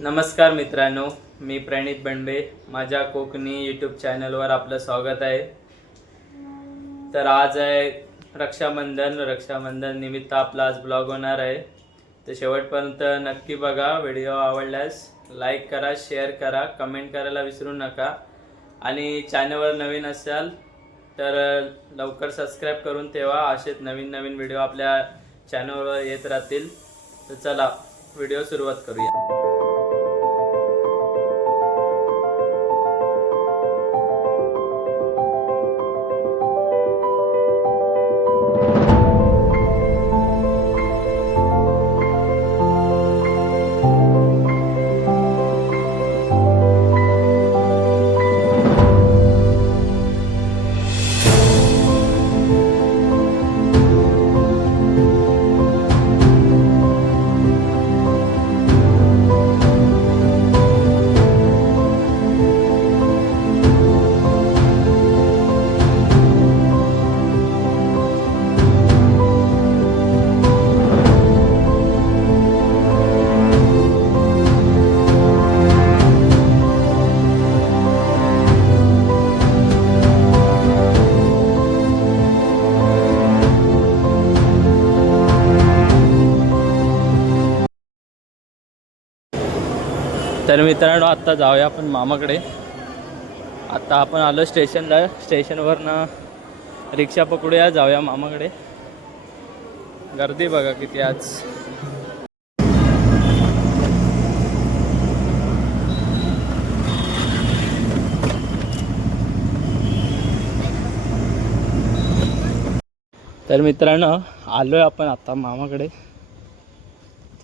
नमस्कार मित्रांनो, मी प्रणित बनबे. माझ्या कोकणी यूट्यूब चॅनलवर आपलं स्वागत आहे. तर आज आहे रक्षाबंधन निमित्त आपला आज ब्लॉग होणार आहे. तर शेवटपर्यंत नक्की बघा. व्हिडिओ आवडल्यास लाईक करा, शेअर करा, कमेंट करायला विसरू नका. आणि चॅनलवर नवीन असाल तर लवकर सबस्क्राईब करून ठेवा. असेच नवीन व्हिडिओ आपल्या चॅनलवर येत राहतील. तर चला व्हिडिओ सुरुवात करूया. तर मित्रांनो, आत्ता जाऊया आपण मामाकडे. आत्ता आपण आलो स्टेशनला. स्टेशनवरनं रिक्षा पकडूया, जाऊया मामाकडे. गर्दी बघा किती आज. तर मित्रांनो, आलोय आपण आता मामाकडे.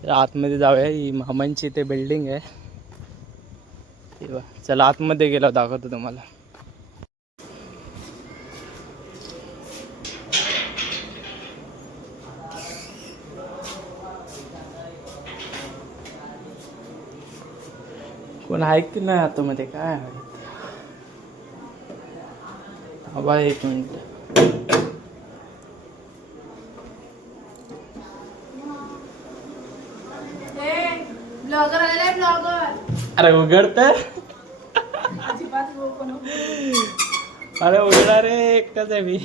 तर आतमध्ये जाऊया. ही मामांची ते बिल्डिंग आहे. चला आतमध्ये गेला दाखवतो तुम्हाला. कोण आहे की नाही आतमध्ये, काय आहे बाबा. एक मिनिट. ब्लॉगर आलेला आहे, ब्लॉगर. अरे उघड तर. अरे उघडा रे, एकटाच आहे मी.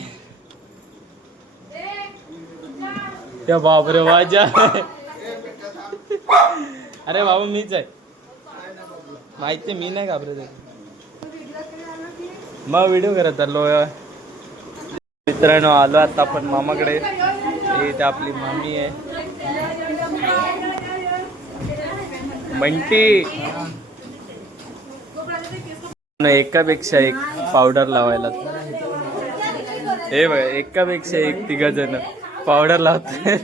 त्या बापरे वाजा. अरे बाबा मीच आहे, माहिती. मी नाही घाबरत. मग व्हिडिओ करत आलो. मित्रांनो, आलो आता आपण मामाकडे. इथे आपली मामी आहे, बंटी. एकापेक्षा एक पावडर लावायला. हे बघा, एकापेक्षा एक 3 जण पावडर लावतात.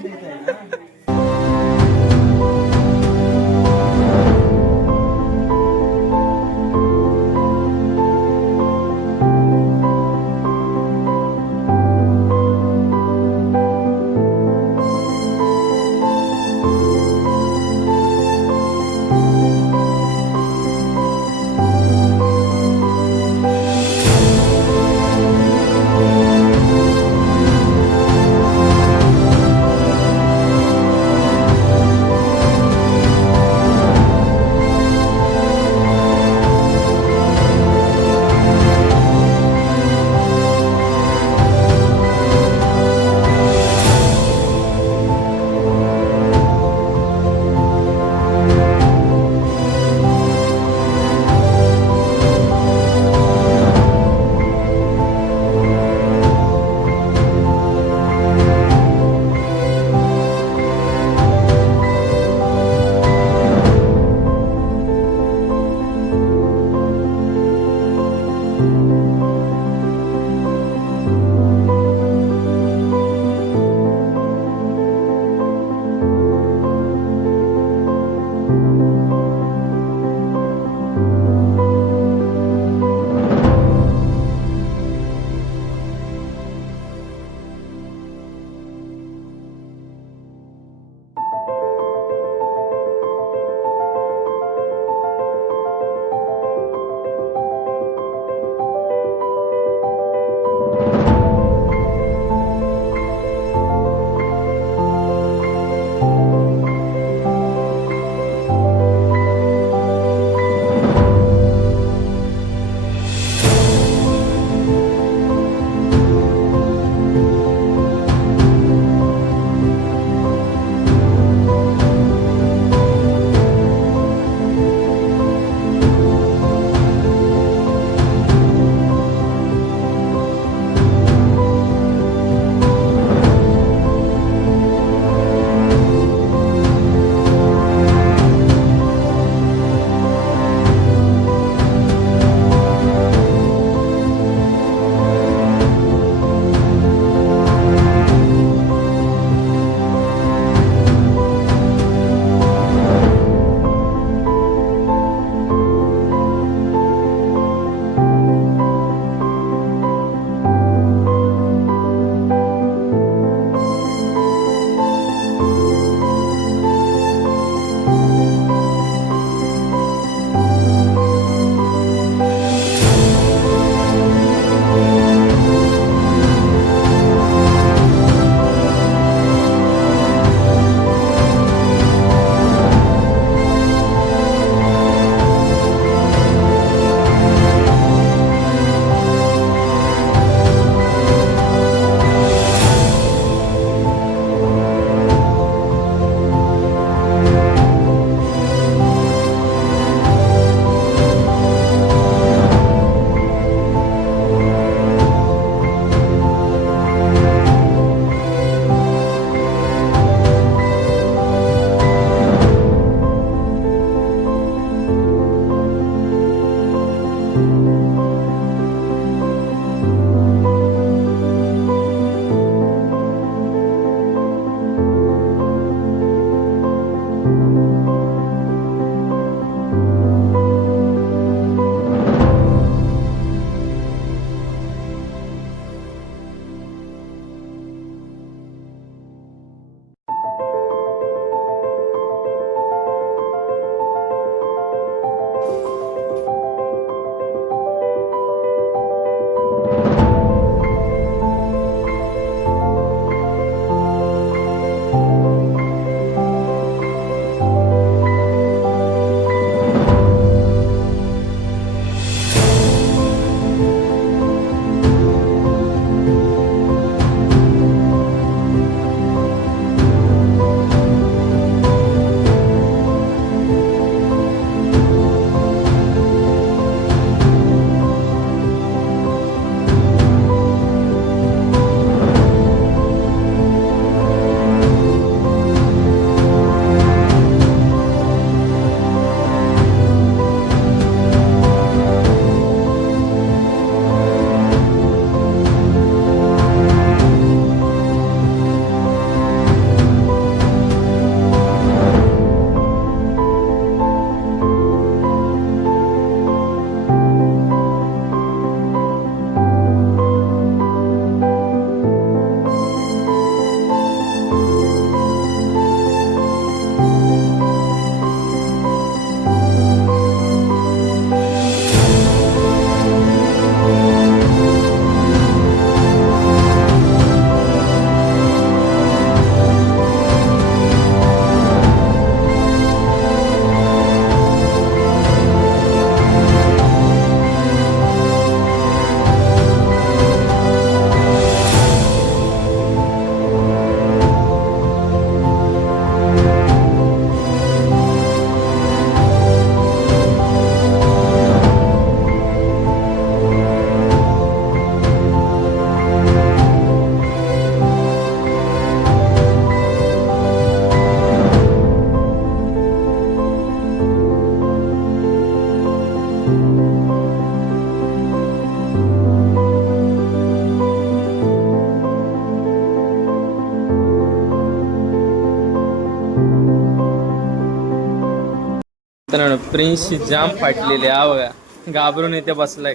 प्रिन्सची जाम फाटलेली हा बघा, घाबरून इथे बसलाय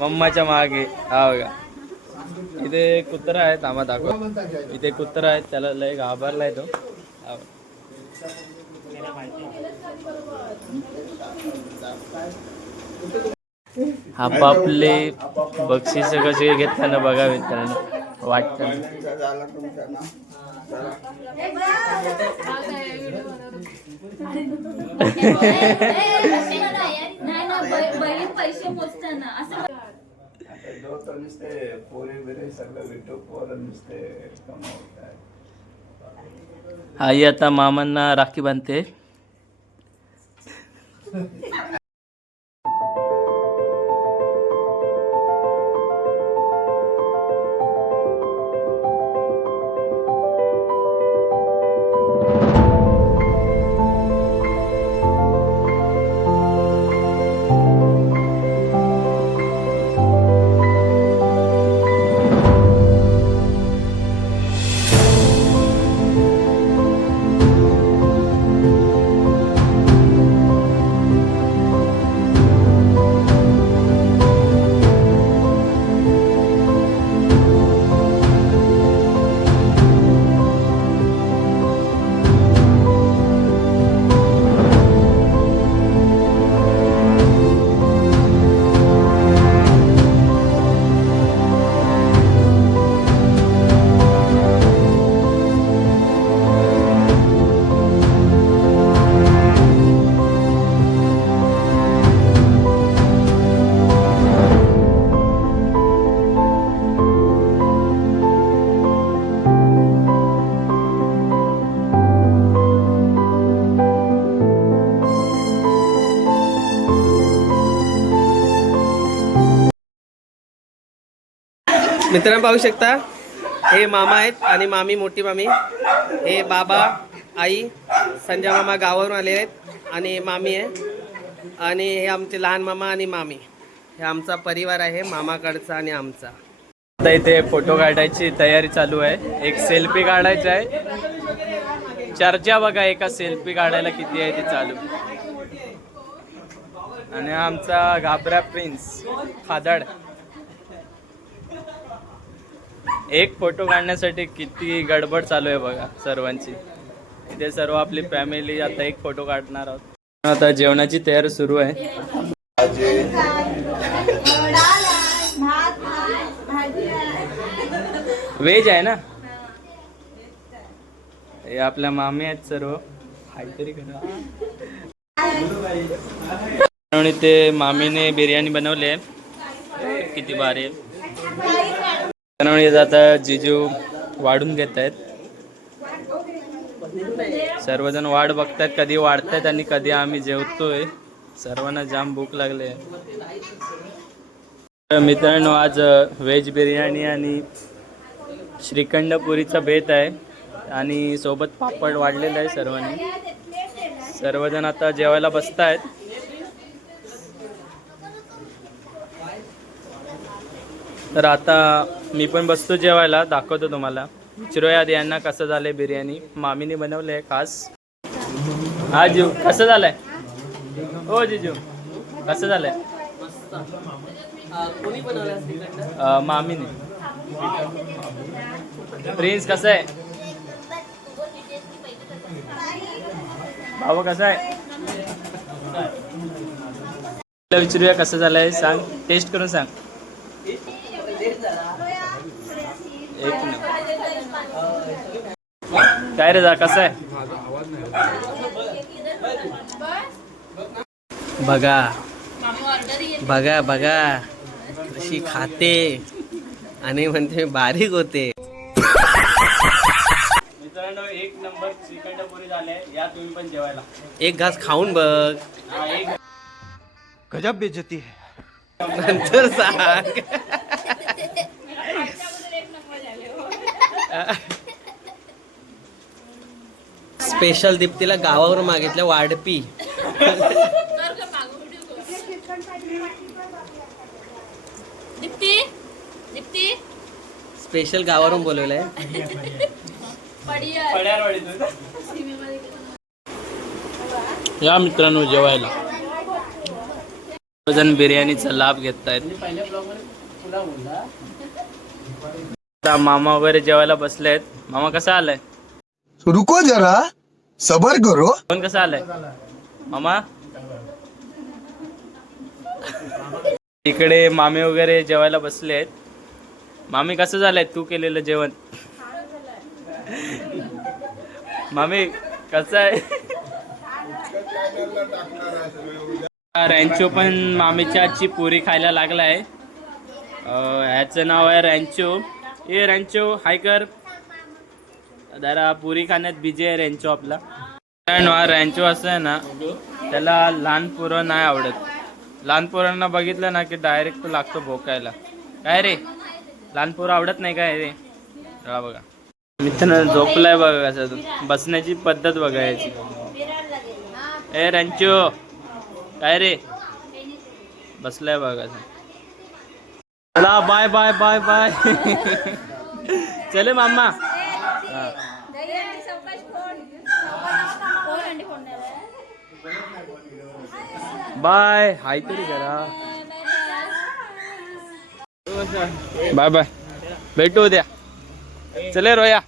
मम्माच्या मागे. हा बघा, इथे कुत्रा आहे, थांबा दाखव. इथे कुत्रा आहे, त्याला लय घाबरलाय तो. हा बघा. आपापले बक्षीस कसे घेताना बघा मित्रांनो, वाटतं. पैसे मोजताना असं आई आता मामांना राखी बांधते. मित्रांनो पाहू शकता, हे मामा आहेत आणि मामी, मोठी मामी. हे बाबा, आई, संजय मामा गावावरून आले आहेत आणि मामी आहे. आणि हे आमचे लहान मामा आणि मामी. हे आमचा परिवार आहे, मामाकडचा आणि आमचा. आता इथे फोटो काढायची तयारी चालू आहे. एक सेल्फी काढायचा आहे. चर्चा बघा, एका सेल्फी काढायला किती आहे ते चालू. आणि आमचा घाबरा प्रिन्स खादड. एक फोटो काढण्यासाठी किती गडबड चालू आहे बघा सर्वांची. इथे सर्व आपली फॅमिली आता एक फोटो काढणार आहोत. आता जेवणाची तयारी सुरू आहे. व्हेज आहे ना. हे आपल्या मामी आहेत सर्व. काहीतरी करा. आणि ते मामीने बिर्याणी बनवली आहे, किती भारी आहे. आता जिजू वाढून घेत आहेत. सर्वजण वाट बघतायत कधी वाढतायत आणि कधी आम्ही जेवतोय. सर्वांना जाम भूक लागले. मित्रांनो, आज व्हेज बिर्याणी आणि श्रीखंड पुरीचा बेत आहे आणि सोबत पापड वाढलेला आहे सर्वांनी. सर्वजण आता जेवायला बसतायत. तर आता मी पण बसतो जेवायला, दाखवतो तुम्हाला. विचारूया आधी यांना कसं झालंय बिर्याणी. मामीने बनवलं आहे खास. हा जीव कसं झालंय? हो जिजू कसं झालंय? मामीने. प्रिन्स कसं आहे? भाऊ कसं आहे? विचारूया कसं झालंय, सांग. टेस्ट करून सांग. एक काय रे जा, कसं आहे? बघा बघा बघा कशी खाते आणि म्हणते बारीक होते. मित्रांनो, एक नंबर श्रीखंड पुरी झाले. या तुम्ही पण जेवायला. एक घास खाऊन बघ, गजब बेइज्जती है. नंतर सांग. स्पेशल दीप्तीला गावावरून मागितल्या वाढपी. दीप्ती दीप्ती स्पेशल गावावरून बोलवलंय. पडिया पड्यारवाडीतून. या मित्रांनो जेवायला जण बिर्याणीचा लाभ घेतायत. आता मामा वगैरे जेवायला बसलेत. मामा कसा आलाय? रुको जरा सबर करो. पण कसा आलाय मामा? इकडे मामी वगैरे जेवायला बसलेत. मामी कसं झालंय तू केलेलं जेवण? मामी कसं आहे? रॅन्चो पण मामीच्या आजची पुरी खायला लागलाय. ह्याचं नाव आहे रॅन्चो. ए रॅन्चो हाय कर जरा. पुरी खाण्यात बिझी आहे रॅन्चो आपला. रॅन्चो असं आहे ना त्याला लहान पोरं नाही आवडत. लहान पोरांना बघितलं ना की डायरेक्ट तो लागतो भोकायला. काय रे लहान पोरं आवडत नाही काय रे? हा बघा मित्रांनो झोपलाय बघा. कसं बसण्याची पद्धत बघायची. ए रॅन्चो काय रे बसलाय बघा. चला बाय बाय बाय बाय. चले मामा. बाय हाय तरी करा. बाय बाय भेटू उद्या. चले रोया.